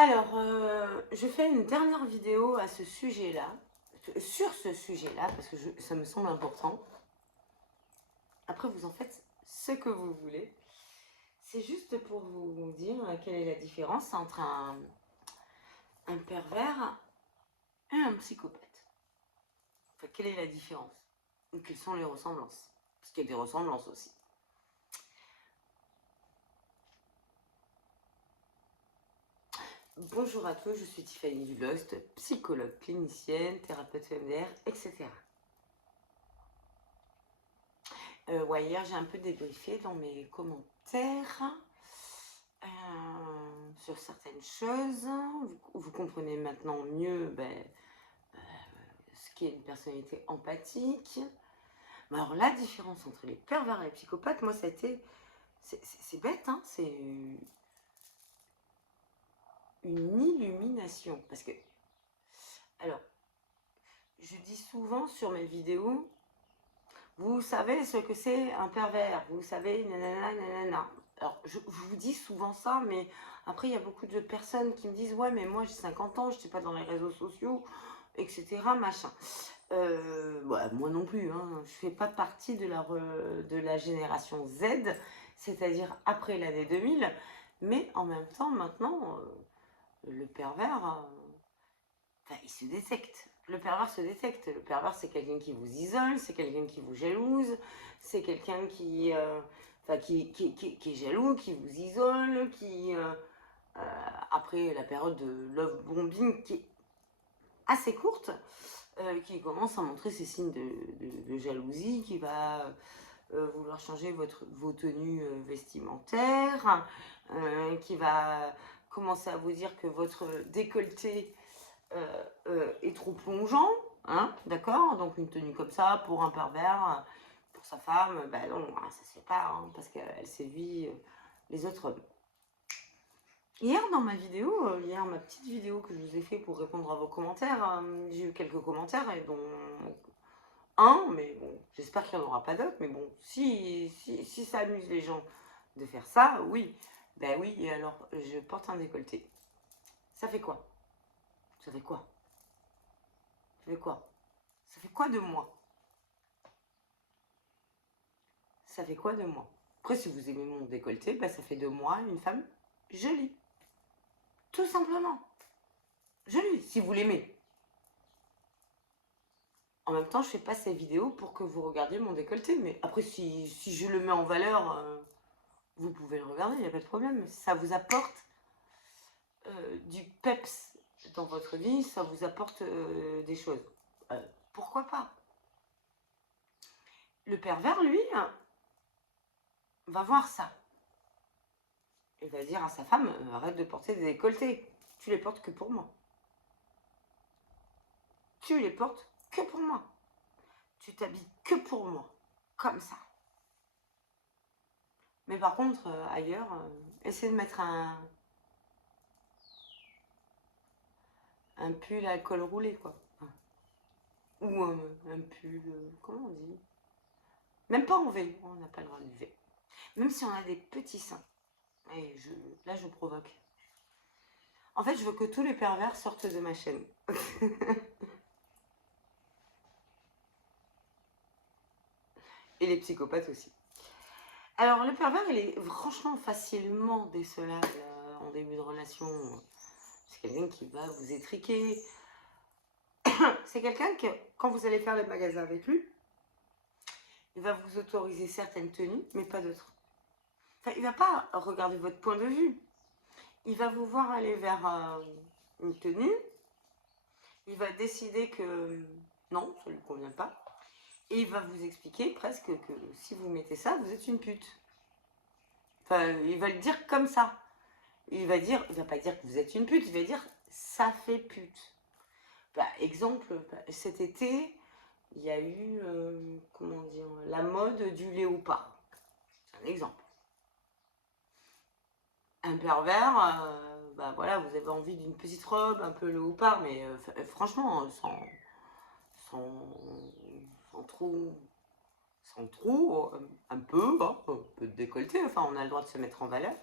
Alors, je fais une dernière vidéo à ce sujet-là, sur ce sujet-là, parce que ça me semble important. Après, vous en faites ce que vous voulez. C'est juste pour vous dire quelle est la différence entre un pervers et un psychopathe. Enfin, quelle est la différence? Ou quelles sont les ressemblances? Parce qu'il y a des ressemblances aussi. Bonjour à tous, je suis Tiffany Dulost, psychologue clinicienne, thérapeute EMDR, etc. Ouais, hier j'ai un peu débriefé dans mes commentaires sur certaines choses. Vous comprenez maintenant mieux ce qu'est une personnalité empathique. Mais alors la différence entre les pervers et les psychopathes, moi ça a été... C'est bête, hein, c'est une illumination. Parce que, alors, je dis souvent sur mes vidéos, vous savez ce que c'est un pervers, vous savez, nanana, nanana. Alors, je vous dis souvent ça, mais après, il y a beaucoup de personnes qui me disent « Ouais, mais moi, j'ai 50 ans, je ne suis pas dans les réseaux sociaux, etc. » machin. Moi non plus, hein, je ne fais pas partie de la génération Z, c'est-à-dire après l'année 2000, mais en même temps, maintenant, le pervers, il se détecte. Le pervers se détecte. Le pervers, c'est quelqu'un qui vous isole, c'est quelqu'un qui vous jalouse, c'est quelqu'un qui est jaloux, qui vous isole, après la période de love bombing qui est assez courte, qui commence à montrer ses signes de jalousie, qui va vouloir changer vos tenues vestimentaires, qui va commencer à vous dire que votre décolleté est trop plongeant, hein, d'accord? Donc une tenue comme ça pour un pervers, pour sa femme, non, ça se fait pas, hein, parce qu'elle séduit les autres hommes. Hier dans ma vidéo, hier ma petite vidéo que je vous ai fait pour répondre à vos commentaires, j'ai eu quelques commentaires et dont un, mais bon, j'espère qu'il n'y en aura pas d'autres, mais bon, si ça amuse les gens de faire ça, oui, ben oui, et alors je porte un décolleté. Ça fait quoi? Ça fait quoi? Ça fait quoi? Ça fait quoi de moi? Ça fait quoi de moi? Après, si vous aimez mon décolleté, ben, ça fait de moi une femme jolie. Tout simplement. Jolie, si vous l'aimez. En même temps, je fais pas ces vidéos pour que vous regardiez mon décolleté. Mais après, si je le mets en valeur, vous pouvez le regarder, il n'y a pas de problème. Ça vous apporte du peps dans votre vie, ça vous apporte des choses. Pourquoi pas? Le pervers, lui, va voir ça. Il va dire à sa femme, arrête de porter des décolletés. Tu les portes que pour moi. Tu les portes que pour moi. Tu t'habilles que pour moi. Comme ça. Mais par contre, ailleurs, essaie de mettre un pull à col roulé, quoi. Ou un pull, comment on dit? Même pas en V, on n'a pas le droit de V. Même si on a des petits seins. Et là, je provoque. En fait, je veux que tous les pervers sortent de ma chaîne. Et les psychopathes aussi. Alors, le pervers, il est franchement facilement décelable en début de relation. C'est quelqu'un qui va vous étriquer. C'est quelqu'un que, quand vous allez faire le magasin avec lui, il va vous autoriser certaines tenues, mais pas d'autres. Enfin, il ne va pas regarder votre point de vue. Il va vous voir aller vers une tenue. Il va décider que non, ça ne lui convient pas. Et il va vous expliquer presque que si vous mettez ça, vous êtes une pute. Enfin, il va le dire comme ça. Il va pas dire que vous êtes une pute, il va dire ça fait pute. Exemple, cet été, il y a eu, comment dire, la mode du léopard. C'est un exemple. Un pervers, voilà, vous avez envie d'une petite robe, un peu léopard, mais franchement, sans trop, un peu, hein, un peu de décolleté, enfin, on a le droit de se mettre en valeur.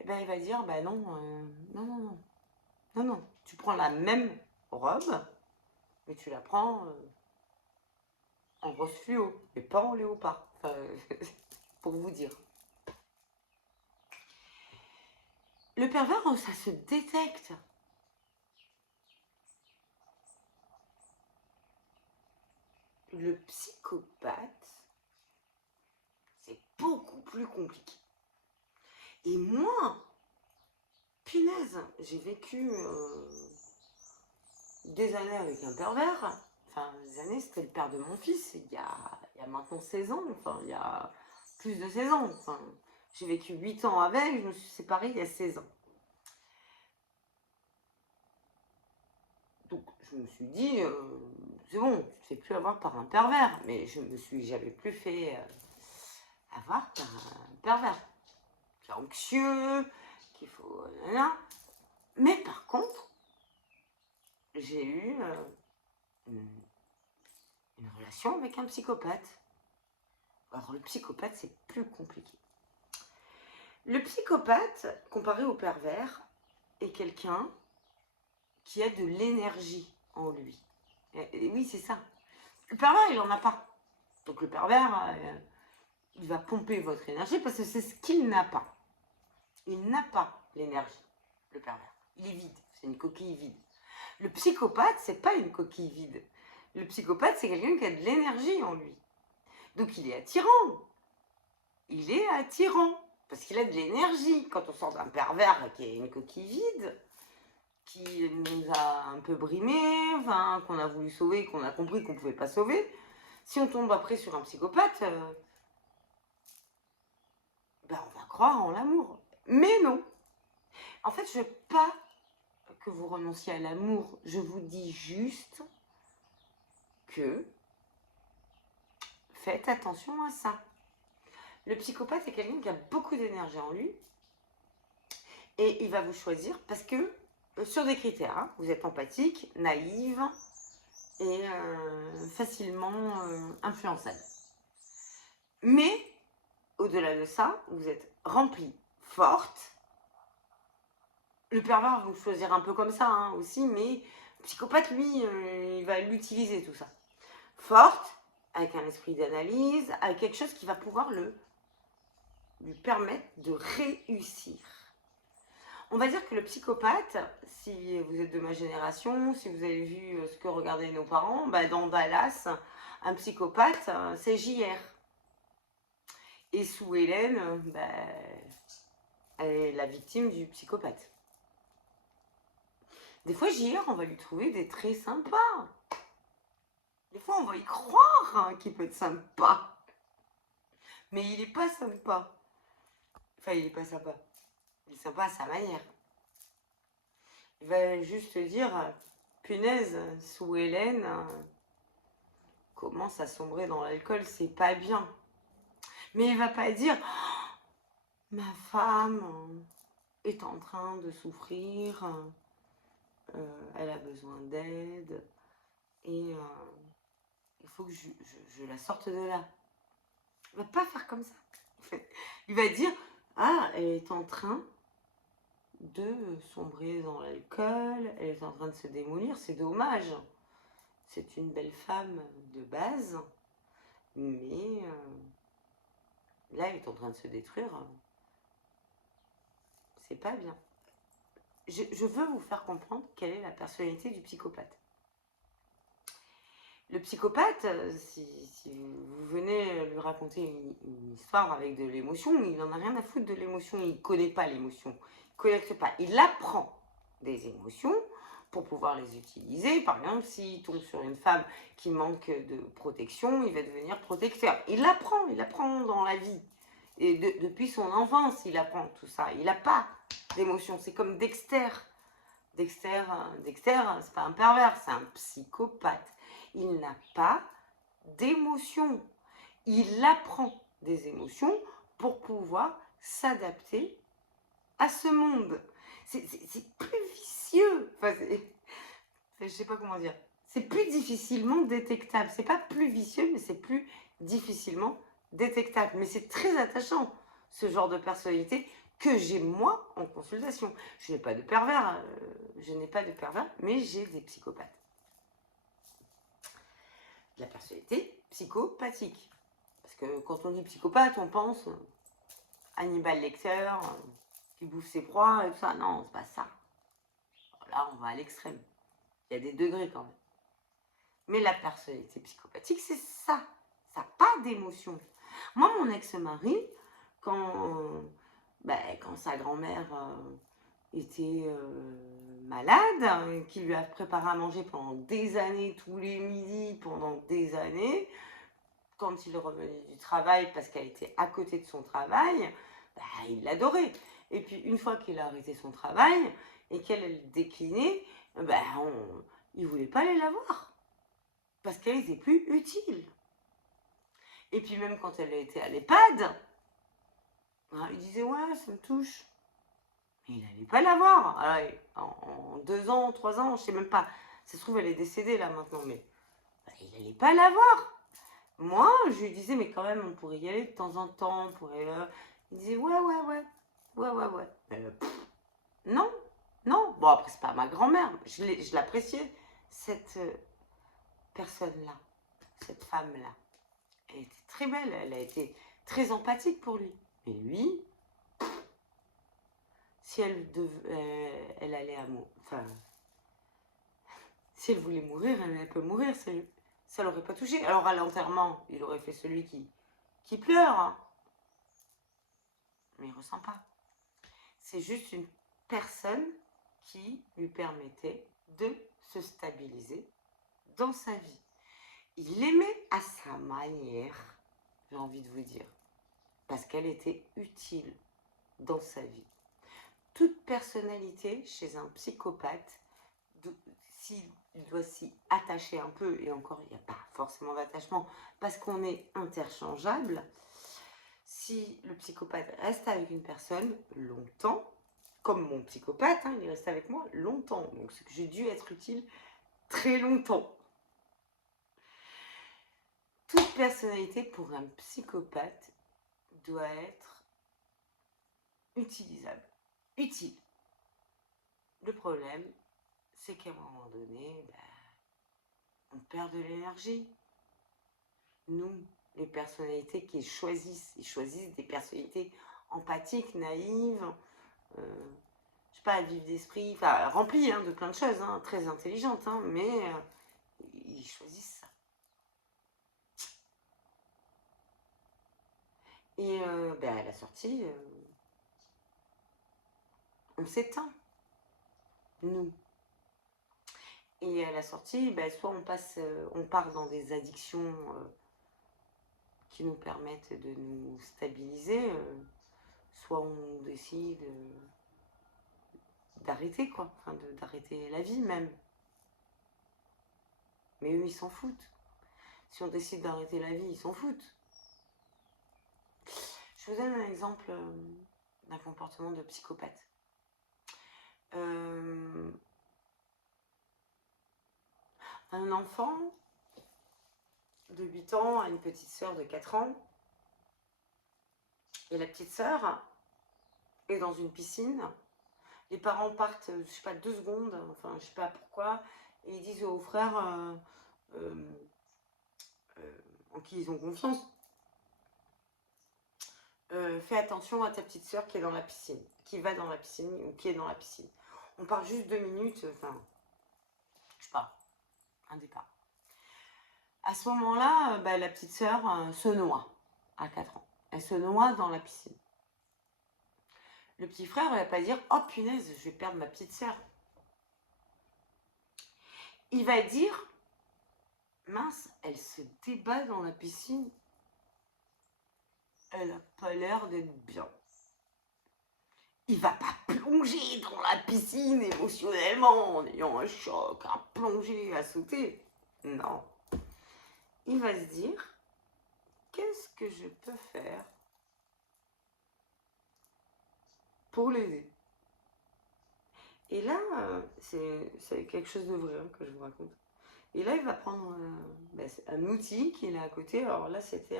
et ben il va dire, bah non, non, non, non, non, non, tu prends la même robe, mais tu la prends en rose fluo, et pas en léopard, enfin, pour vous dire. Le pervers, ça se détecte. Le psychopathe, c'est beaucoup plus compliqué. Et moi, punaise, j'ai vécu des années avec un pervers. Enfin, des années, c'était le père de mon fils, il y a maintenant 16 ans, enfin, il y a plus de 16 ans. Enfin, j'ai vécu 8 ans avec, je me suis séparée il y a 16 ans. Donc, je me suis dit, c'est bon, tu te fais plus avoir par un pervers. Mais je me suis jamais plus fait avoir par un pervers. Qui est anxieux, qu'il faut... Mais par contre, j'ai eu une relation avec un psychopathe. Alors, le psychopathe, c'est plus compliqué. Le psychopathe, comparé au pervers, est quelqu'un qui a de l'énergie en lui. Et oui, c'est ça. Le pervers, il n'en a pas. Donc le pervers, il va pomper votre énergie parce que c'est ce qu'il n'a pas. Il n'a pas l'énergie, le pervers. Il est vide, c'est une coquille vide. Le psychopathe, c'est pas une coquille vide. Le psychopathe, c'est quelqu'un qui a de l'énergie en lui. Donc il est attirant. Il est attirant parce qu'il a de l'énergie. Quand on sort d'un pervers qui est une coquille vide, qui nous a un peu brimés, enfin, qu'on a voulu sauver, qu'on a compris qu'on ne pouvait pas sauver, si on tombe après sur un psychopathe, ben on va croire en l'amour. Mais non. En fait, je ne veux pas que vous renonciez à l'amour. Je vous dis juste que faites attention à ça. Le psychopathe est quelqu'un qui a beaucoup d'énergie en lui et il va vous choisir parce que, sur des critères, hein, vous êtes empathique, naïve et facilement influençable. Mais, au-delà de ça, vous êtes remplie, forte. Le pervers va vous choisir un peu comme ça hein, aussi, mais le psychopathe, lui, il va l'utiliser tout ça. Forte, avec un esprit d'analyse, avec quelque chose qui va pouvoir lui permettre de réussir. On va dire que le psychopathe, si vous êtes de ma génération, si vous avez vu ce que regardaient nos parents, bah dans Dallas, un psychopathe, c'est JR. Et sous Hélène, bah, elle est la victime du psychopathe. Des fois, JR, on va lui trouver des traits sympas. Des fois, on va y croire hein, qu'il peut être sympa. Mais il n'est pas sympa. Enfin, il n'est pas sympa. Il est sympa à sa manière. Il va juste dire, punaise, sous Hélène, commence à sombrer dans l'alcool, c'est pas bien. Mais il va pas dire, oh, ma femme est en train de souffrir, elle a besoin d'aide, et il faut que je la sorte de là. Il va pas faire comme ça. Il va dire, ah, elle est en train de sombrer dans l'alcool, elle est en train de se démolir, c'est dommage. C'est une belle femme de base, mais là, elle est en train de se détruire. C'est pas bien. Je veux vous faire comprendre quelle est la personnalité du psychopathe. Le psychopathe, si vous venez lui raconter une histoire avec de l'émotion, il n'en a rien à foutre de l'émotion, il ne connaît pas l'émotion, il ne connecte pas, il apprend des émotions pour pouvoir les utiliser. Par exemple, s'il tombe sur une femme qui manque de protection, il va devenir protecteur. Il apprend dans la vie. Et depuis son enfance, il apprend tout ça. Il n'a pas d'émotion. C'est comme Dexter. Dexter, c'est pas un pervers, c'est un psychopathe. Il n'a pas d'émotion. Il apprend des émotions pour pouvoir s'adapter à ce monde. C'est plus vicieux. Enfin, je sais pas comment dire. C'est plus difficilement détectable. C'est pas plus vicieux, mais c'est plus difficilement détectable. Mais c'est très attachant, ce genre de personnalité, que j'ai moi en consultation. Je n'ai pas de pervers, mais j'ai des psychopathes. La personnalité psychopathique. Parce que quand on dit psychopathe, on pense Hannibal Lecter, qui bouffe ses proies et tout ça. Non, c'est pas ça. Là, on va à l'extrême. Il y a des degrés quand même. Mais la personnalité psychopathique, c'est ça. Ça n'a pas d'émotion. Moi, mon ex-mari, quand sa grand-mère était malade, qui lui a préparé à manger pendant des années, tous les midis, pendant des années, quand il revenait du travail, parce qu'elle était à côté de son travail, il l'adorait. Et puis, une fois qu'il a arrêté son travail et qu'elle déclinait, il ne voulait pas aller la voir. Parce qu'elle était plus utile. Et puis, même quand elle était à l'EHPAD, il disait, ouais, ça me touche. Mais il n'allait pas la voir. Alors, en 2 ans, 3 ans, je ne sais même pas. Ça se trouve, elle est décédée là maintenant, mais il n'allait pas la voir. Moi, je lui disais, mais quand même, on pourrait y aller de temps en temps. On pourrait, il disait, ouais. Non, non. Bon, après, c'est pas ma grand-mère. Je l'appréciais, cette personne-là, cette femme-là. Elle était très belle. Elle a été très empathique pour lui. Mais lui, si elle allait à mourir, enfin, si elle voulait mourir, elle peut mourir. Ça l'aurait pas touché. Alors à l'enterrement, il aurait fait celui qui pleure. Hein. Mais il ressent pas. C'est juste une personne qui lui permettait de se stabiliser dans sa vie. Il aimait à sa manière, j'ai envie de vous dire, parce qu'elle était utile dans sa vie. Toute personnalité chez un psychopathe, s'il doit s'y attacher un peu, et encore, il n'y a pas forcément d'attachement, parce qu'on est interchangeable, si le psychopathe reste avec une personne longtemps, comme mon psychopathe, il est resté avec moi longtemps, donc c'est que j'ai dû être utile très longtemps. Toute personnalité pour un psychopathe doit être utilisable, utile. Le problème, c'est qu'à un moment donné, on perd de l'énergie. Nous, les personnalités qui choisissent, ils choisissent des personnalités empathiques, naïves, je sais pas, vives d'esprit, enfin remplies de plein de choses, très intelligentes, mais ils choisissent ça. Et à la sortie, on s'éteint, nous. Et à la sortie, soit on part dans des addictions qui nous permettent de nous stabiliser, soit on décide d'arrêter, quoi, enfin d'arrêter la vie même. Mais eux, ils s'en foutent. Si on décide d'arrêter la vie, ils s'en foutent. Je vous donne un exemple d'un comportement de psychopathe. Un enfant de 8 ans a une petite sœur de 4 ans. Et la petite sœur est dans une piscine. Les parents partent, je sais pas, 2 secondes, enfin, je sais pas pourquoi. Et ils disent au frère, en qui ils ont confiance, fais attention à ta petite sœur qui est dans la piscine, qui va dans la piscine ou qui est dans la piscine. On part juste 2 minutes, enfin, je sais pas, un départ. À ce moment-là, la petite sœur se noie à 4 ans. Elle se noie dans la piscine. Le petit frère ne va pas dire « Oh punaise, je vais perdre ma petite sœur ». Il va dire « Mince, elle se débat dans la piscine. Elle n'a pas l'air d'être bien. » Il va pas plonger dans la piscine émotionnellement en ayant un choc, à plonger, à sauter. Non. Il va se dire « Qu'est-ce que je peux faire pour l'aider ?» Et là, c'est quelque chose de vrai que je vous raconte. Et là, il va prendre un outil qu'il a à côté. Alors là, c'était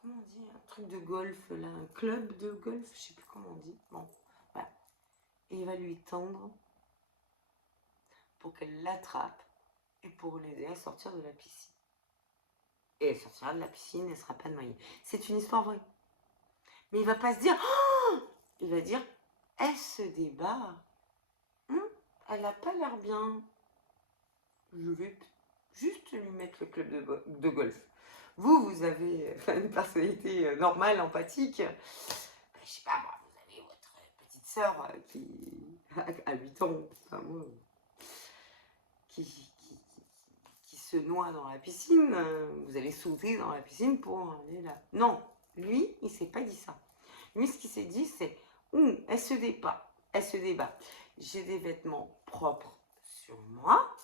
comment on dit, un truc de golf, là, un club de golf, je sais plus comment on dit. Bon, voilà. Et il va lui tendre pour qu'elle l'attrape et pour l'aider à sortir de la piscine. Et elle sortira de la piscine, elle ne sera pas noyée. C'est une histoire vraie. Mais il va pas se dire, oh, il va dire, elle se débat. Elle n'a pas l'air bien. Je vais juste lui mettre le club de golf. Vous avez une personnalité normale, empathique. Je sais pas, moi, vous avez votre petite sœur qui a 8 ans, enfin, moi, qui se noie dans la piscine. Vous allez sauter dans la piscine pour aller là. Non, lui, il s'est pas dit ça. Lui, ce qu'il s'est dit, c'est, elle se débat, elle se débat. J'ai des vêtements propres sur moi.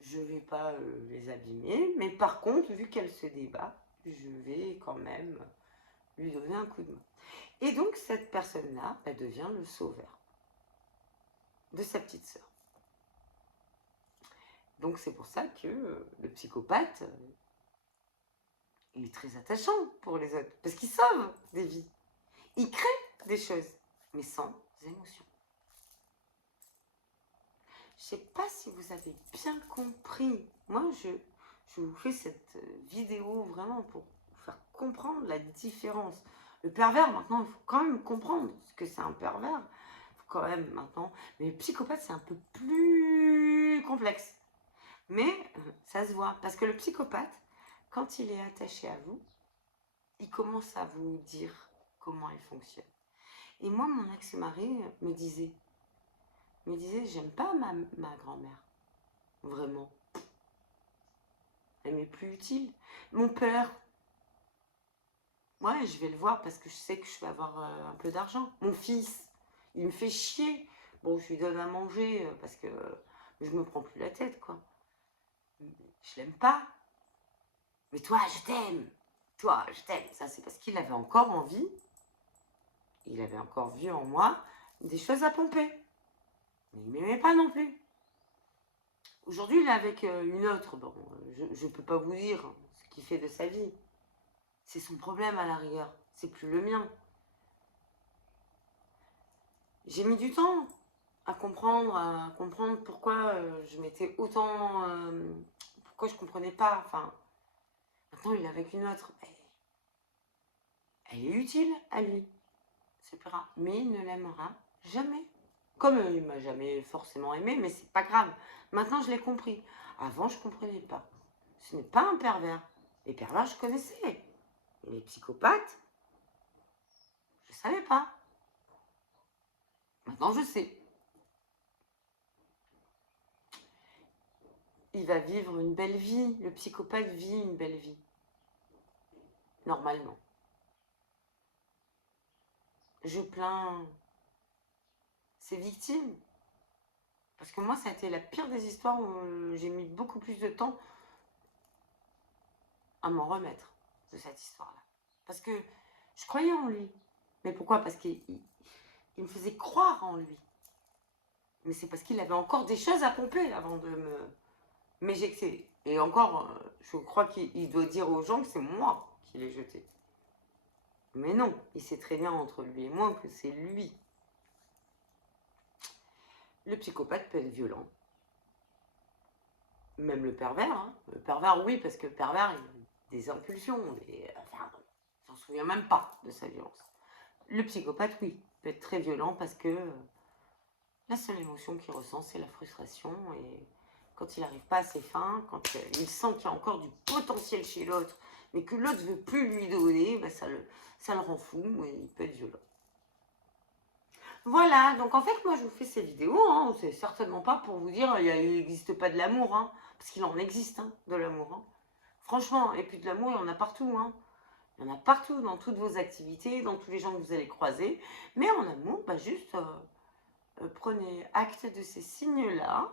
Je ne vais pas les abîmer, mais par contre, vu qu'elle se débat, je vais quand même lui donner un coup de main. Et donc, cette personne-là, elle devient le sauveur de sa petite sœur. Donc, c'est pour ça que le psychopathe, il est très attachant pour les autres, parce qu'il sauve des vies. Il crée des choses, mais sans émotion. Je ne sais pas si vous avez bien compris. Moi, je vous fais cette vidéo vraiment pour vous faire comprendre la différence. Le pervers, maintenant, il faut quand même comprendre ce que c'est un pervers. Il faut quand même maintenant. Mais le psychopathe, c'est un peu plus complexe. Mais ça se voit. Parce que le psychopathe, quand il est attaché à vous, il commence à vous dire comment il fonctionne. Et moi, mon ex-mari me disait, j'aime pas ma grand-mère. Vraiment. Elle m'est plus utile. Mon père, ouais, je vais le voir parce que je sais que je vais avoir un peu d'argent. Mon fils, il me fait chier. Bon, je lui donne à manger parce que je me prends plus la tête, quoi. Je l'aime pas. Mais toi, je t'aime. Toi, je t'aime. Ça, c'est parce qu'il avait encore envie. Il avait encore vu en moi des choses à pomper. Mais il m'aimait pas non plus. Aujourd'hui, il est avec une autre. Bon, je ne peux pas vous dire ce qu'il fait de sa vie. C'est son problème à la rigueur. C'est plus le mien. J'ai mis du temps à comprendre pourquoi je m'étais autant... pourquoi je comprenais pas. Enfin, maintenant, il est avec une autre. Elle est utile à lui. C'est plus rare. Mais il ne l'aimera jamais. Comme il m'a jamais forcément aimé, mais c'est pas grave. Maintenant, je l'ai compris. Avant, je comprenais pas. Ce n'est pas un pervers. Les pervers, je connaissais. Et les psychopathes, je savais pas. Maintenant, je sais. Il va vivre une belle vie. Le psychopathe vit une belle vie. Normalement. Je plains ses victimes. Parce que moi, ça a été la pire des histoires où j'ai mis beaucoup plus de temps à m'en remettre de cette histoire-là. Parce que je croyais en lui. Mais pourquoi? Parce qu'il me faisait croire en lui. Mais c'est parce qu'il avait encore des choses à pomper avant de m'éjecter. Et encore, je crois qu'il doit dire aux gens que c'est moi qui l'ai jeté. Mais non, il sait très bien entre lui et moi que c'est lui. Le psychopathe peut être violent. Même le pervers. Hein. Le pervers, oui, parce que le pervers, il a des impulsions. Enfin, il s'en souvient même pas de sa violence. Le psychopathe, oui, peut être très violent parce que la seule émotion qu'il ressent, c'est la frustration. Et quand il n'arrive pas à ses fins, quand il sent qu'il y a encore du potentiel chez l'autre, mais que l'autre ne veut plus lui donner, ben ça le rend fou et il peut être violent. Voilà, donc en fait, moi, je vous fais ces vidéos, hein, c'est certainement pas pour vous dire il n'existe pas de l'amour, hein, parce qu'il en existe, hein, de l'amour. Hein. Franchement, et puis de l'amour, il y en a partout. Hein. Il y en a partout, dans toutes vos activités, dans tous les gens que vous allez croiser. Mais en amour, bah, juste prenez acte de ces signes-là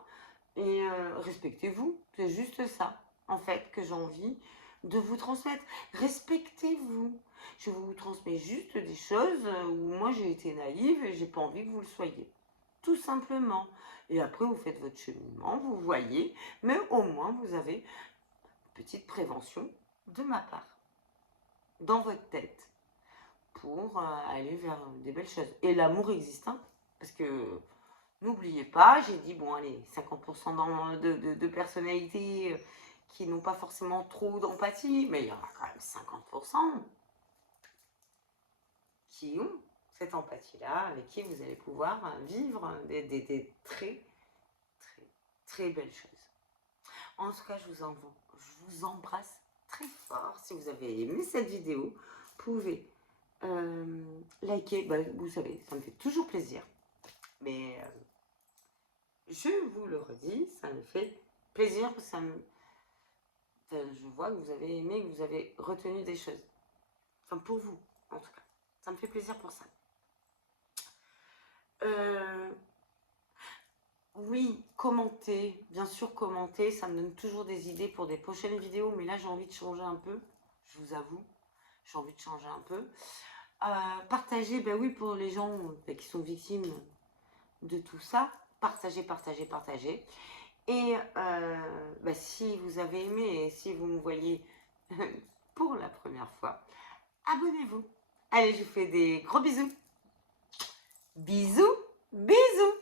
et respectez-vous. C'est juste ça, en fait, que j'ai envie de vous transmettre. Respectez-vous. Je vous transmets juste des choses où moi j'ai été naïve et j'ai pas envie que vous le soyez. Tout simplement. Et après, vous faites votre cheminement, vous voyez, mais au moins vous avez une petite prévention de ma part. dans votre tête pour aller vers des belles choses. Et l'amour existe, hein, parce que n'oubliez pas, j'ai dit, bon, allez, 50% de personnalités qui n'ont pas forcément trop d'empathie, mais il y en a quand même 50% qui ont cette empathie-là, avec qui vous allez pouvoir vivre des très, très, très belles choses. En tout cas, je vous embrasse très fort. Si vous avez aimé cette vidéo, vous pouvez liker. Bah, vous savez, ça me fait toujours plaisir. Mais je vous le redis, ça me fait plaisir. Je vois que vous avez aimé, que vous avez retenu des choses. Enfin, pour vous, en tout cas. Ça me fait plaisir pour ça. Oui, commentez, bien sûr commentez, ça me donne toujours des idées pour des prochaines vidéos, mais là j'ai envie de changer un peu, je vous avoue, j'ai envie de changer un peu. Partagez, ben oui, pour les gens qui sont victimes de tout ça, partagez, partagez, partagez. Et si vous avez aimé et si vous me voyez pour la première fois, abonnez-vous. Allez, je vous fais des gros bisous. Bisous, bisous.